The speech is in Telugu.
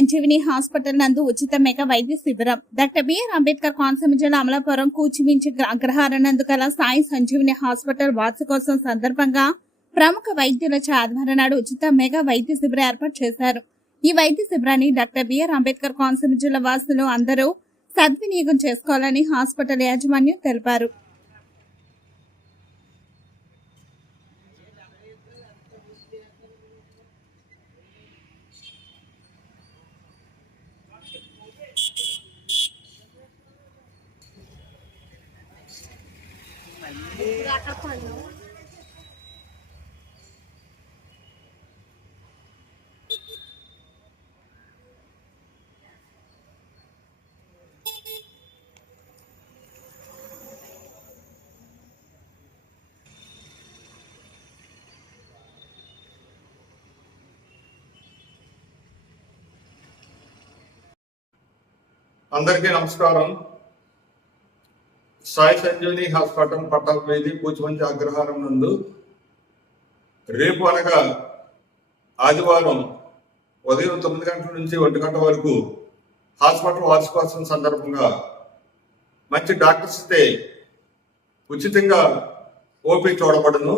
సంజీవిని హాస్పిటల్ నందు ఉచిత మెగా వైద్య శిబిరం. డాక్టర్ బిఆర్ అంబేద్కర్ కోనసీమ జిల్లా అమలాపురం కూచిమించి అగ్రహార నందు గల సాయి సంజీవిని హాస్పిటల్ వార్షికోత్సవం సందర్భంగా ప్రముఖ వైద్యుల ఆధ్వర్యం నాడు ఉచిత మెగా వైద్య శిబిరం ఏర్పాటు చేశారు. ఈ వైద్య శిబిరాన్ని డాక్టర్ బిఆర్ అంబేద్కర్ కోనసీమ జిల్లా వాసులు అందరూ సద్వినియోగం చేసుకోవాలని హాస్పిటల్ యాజమాన్యం తెలిపారు. అందరికీ నమస్కారం సాయి సంజీవని హాస్పిటల్ పట్టాల వీధి అగ్రహారం నందు రేపు అనగా ఆదివారం ఉదయం తొమ్మిది గంటల నుంచి ఒంటి గంట వరకు హాస్పిటల్ వార్షికోత్సవం సందర్భంగా మంచి డాక్టర్స్ ఇస్తే ఉచితంగా ఓపీ చూడబడను.